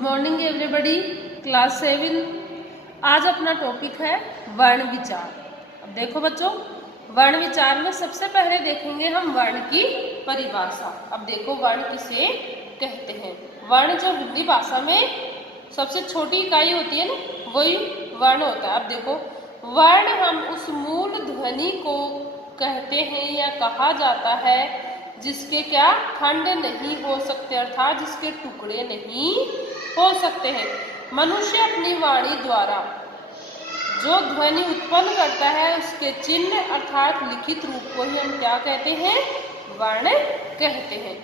Good morning everybody, class 7। आज अपना topic है वर्ण विचार। अब देखो बच्चों, वर्ण विचार में सबसे पहले देखेंगे हम वर्ण की परिभाषा। अब देखो वर्ण किसे कहते हैं। वर्ण जो हिंदी भाषा में सबसे छोटी इकाई होती है ना, वही वर्ण होता है। अब देखो, वर्ण हम उस मूल ध्वनि को कहते हैं या कहा जाता है जिसके क्या खंड नहीं हो सकते, अर्थात जिसके टुकड़े नहीं हो सकते हैं। मनुष्य अपनी वाणी द्वारा जो ध्वनि उत्पन्न करता है उसके चिन्ह अर्थात लिखित रूप को ही हम क्या कहते हैं, वर्ण कहते हैं।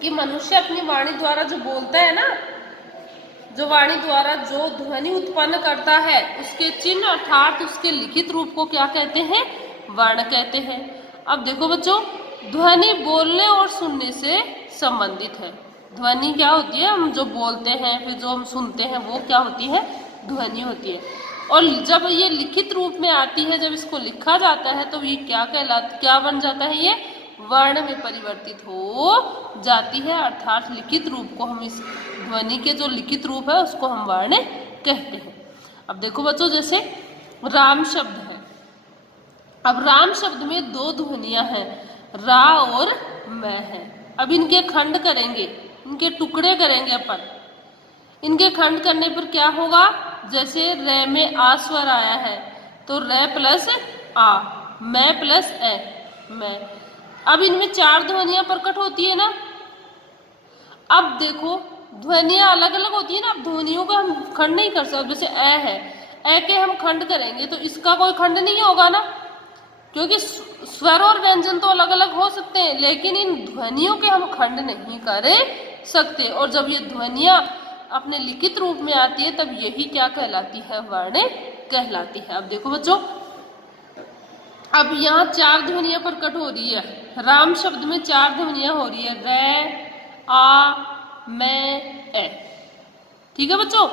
कि मनुष्य अपनी वाणी द्वारा जो बोलता है ना, जो वाणी द्वारा जो ध्वनि उत्पन्न करता है उसके चिन्ह अर्थात उसके लिखित रूप को क्या कहते हैं, वर्ण कहते हैं। अब देखो बच्चों, ध्वनि बोलने और सुनने से संबंधित है। ध्वनि क्या होती है, हम जो बोलते हैं फिर जो हम सुनते हैं वो क्या होती है, ध्वनि होती है। और जब ये लिखित रूप में आती है, जब इसको लिखा जाता है तो ये क्या बन जाता है, ये वर्ण में परिवर्तित हो जाती है। अर्थात लिखित रूप को हम, इस ध्वनि के जो लिखित रूप है उसको हम वर्ण कहते हैं। अब देखो बच्चों, जैसे राम शब्द है। अब राम शब्द में दो ध्वनियां हैं, रा और मैं है। अब इनके खंड करेंगे, इनके टुकड़े करेंगे अपन। इनके खंड करने पर क्या होगा, जैसे रे में आ स्वर आया है तो रे प्लस आ, मैं प्लस ए, मैं। अब इनमें चार ध्वनियां प्रकट होती है ना। अब देखो, ध्वनियां अलग अलग होती है ना। अब ध्वनियों का हम खंड नहीं कर सकते। जैसे ए है, ए के हम खंड करेंगे तो इसका कोई खंड नहीं होगा ना, क्योंकि स्वर और व्यंजन तो अलग अलग हो सकते हैं, लेकिन इन ध्वनियों के हम खंड नहीं कर सकते। और जब ये ध्वनियां अपने लिखित रूप में आती है तब यही क्या कहलाती है, वर्ण कहलाती है। अब देखो बच्चों, अब यहाँ चार ध्वनियां प्रकट हो रही है। राम शब्द में चार ध्वनियां हो रही है, रे, आ, मैं, ए। ठीक है बच्चों।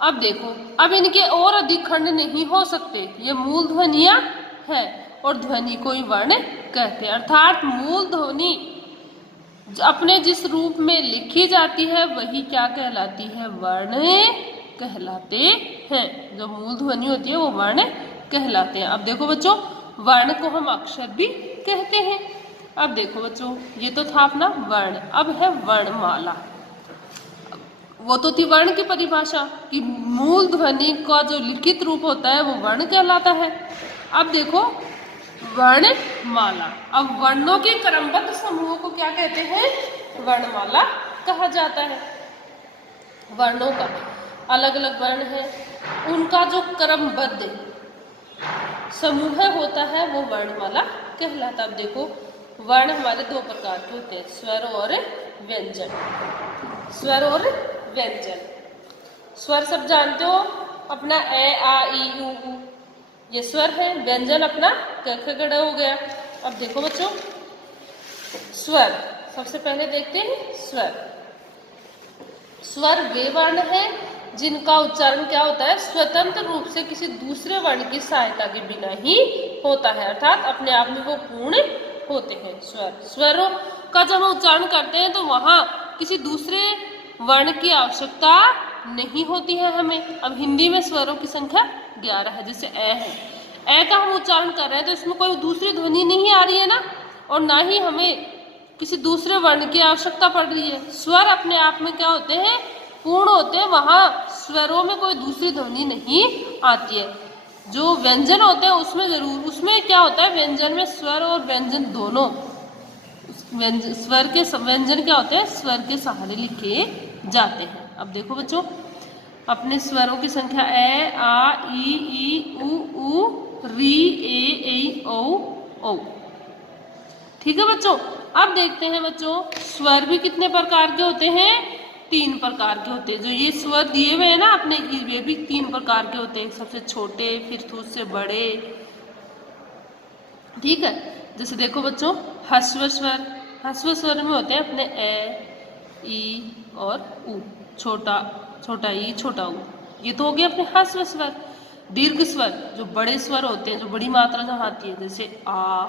अब देखो, अब इनके और अधिक खंड नहीं हो सकते, ये मूल ध्वनियां है और ध्वनि को ही वर्ण कहते हैं। अर्थात मूल ध्वनि अपने जिस रूप में लिखी जाती है वही क्या कहलाती है, वर्ण कहलाते हैं। जो मूल ध्वनि होती है वो वर्ण कहलाते हैं। अब देखो बच्चों, वर्ण को हम अक्षर भी कहते हैं। अब देखो बच्चों, ये तो था अपना वर्ण। अब है वर्णमाला। वो तो थी वर्ण की परिभाषा कि मूल ध्वनि का जो लिखित रूप होता है वो वर्ण कहलाता है। अब देखो वर्णमाला। अब वर्णों के क्रमबद्ध समूह को क्या कहते हैं, वर्णमाला कहा जाता है। वर्णों का अलग अलग वर्ण है, उनका जो क्रमबद्ध समूह होता है वो वर्णमाला कहलाता है। अब देखो, वर्ण हमारे दो प्रकार के होते हैं, स्वर और व्यंजन। स्वर और व्यंजन। स्वर सब जानते हो, अपना ए, आ, ई, उ, ये स्वर है। व्यंजन अपना क, ख, ग, ड़ हो गया। अब देखो बच्चों, स्वर सबसे पहले देखते हैं। स्वर, स्वर वे वर्ण है जिनका उच्चारण क्या होता है, स्वतंत्र रूप से किसी दूसरे वर्ण की सहायता के बिना ही होता है, अर्थात अपने आप में वो पूर्ण होते हैं। स्वर, स्वरों का जब हम उच्चारण करते हैं तो वहां किसी दूसरे वर्ण की आवश्यकता नहीं होती है हमें। अब हिंदी में स्वरों की संख्या 11 है। जैसे ए है, ए का हम उच्चारण कर रहे हैं तो इसमें कोई दूसरी ध्वनि नहीं आ रही है ना, और ना ही हमें किसी दूसरे वर्ण की आवश्यकता पड़ रही है। स्वर अपने आप में क्या होते हैं, पूर्ण होते हैं। वहां स्वरों में कोई दूसरी ध्वनि नहीं आती है। जो व्यंजन होते हैं उसमें जरूर, उसमें क्या होता है, व्यंजन में स्वर और व्यंजन दोनों, स्वर के व्यंजन क्या होते हैं, स्वर के सहारे लिखे जाते हैं। अब देखो बच्चों, अपने स्वरों की संख्या ए, आ, ई, उ, री, ए, औ। ठीक है बच्चों। अब देखते हैं बच्चों, स्वर भी कितने प्रकार के होते हैं, 3 प्रकार के होते हैं। जो ये स्वर दिए हुए हैं ना अपने, ये भी 3 प्रकार के होते हैं। सबसे छोटे, फिर उससे बड़े। ठीक है। जैसे देखो बच्चों, ह्रस्व स्वर। ह्रस्व स्वर में होते हैं अपने ए, ई और उ, छोटा ई, छोटा ऊ। ये तो हो गए अपने ह्रस्व स्वर। दीर्घ स्वर जो बड़े स्वर होते हैं, जो बड़ी मात्रा जहाँ आती है, जैसे आ,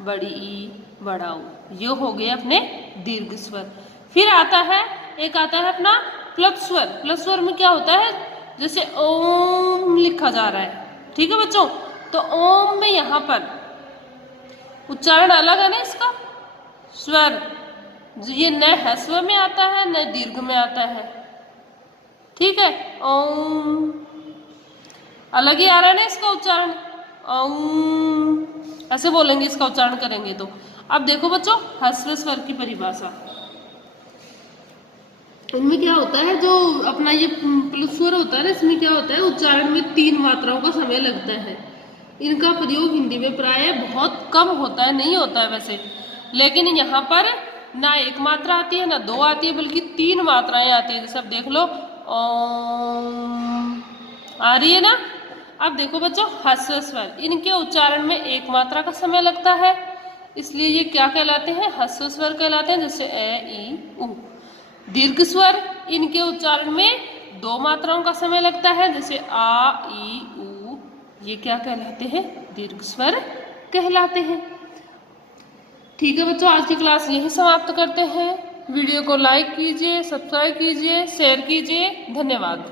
बड़ी ई, बड़ा ऊ, ये हो गए अपने दीर्घ स्वर। फिर आता है एक आता है अपना प्लस स्वर। प्लस स्वर में क्या होता है, जैसे ओम लिखा जा रहा है, ठीक है बच्चों। तो ओम में यहाँ पर उच्चारण अलग है ना इसका स्वर, ये न ह्रस्व में आता है न दीर्घ में आता है, ठीक है। ओम अलग ही आ रहा है ना इसका उच्चारण, ओम ऐसे बोलेंगे इसका उच्चारण करेंगे तो। अब देखो बच्चों ह्रस्व स्वर की परिभाषा, इनमें क्या होता है, जो अपना ये प्लस स्वर होता है ना, इसमें क्या होता है, उच्चारण में 3 मात्राओं का समय लगता है। इनका प्रयोग हिंदी में प्राय बहुत कम होता है, नहीं होता है वैसे, लेकिन यहाँ पर ना 1 मात्रा आती है ना 2 आती है, बल्कि 3 मात्राएं आती है। जैसे अब देख लो ओम आ रही है ना। अब देखो बच्चों ह्रस्व स्वर, इनके उच्चारण में 1 मात्रा का समय लगता है, इसलिए ये क्या कहलाते हैं, ह्रस्व स्वर कहलाते हैं, जैसे ए ई उ। दीर्घ स्वर, इनके उच्चारण में 2 मात्राओं का समय लगता है, जैसे आ ई उ, ये क्या कहलाते हैं, दीर्घ स्वर कहलाते हैं। ठीक है बच्चों, आज की क्लास यही समाप्त करते हैं। वीडियो को लाइक कीजिए, सब्सक्राइब कीजिए, शेयर कीजिए। धन्यवाद।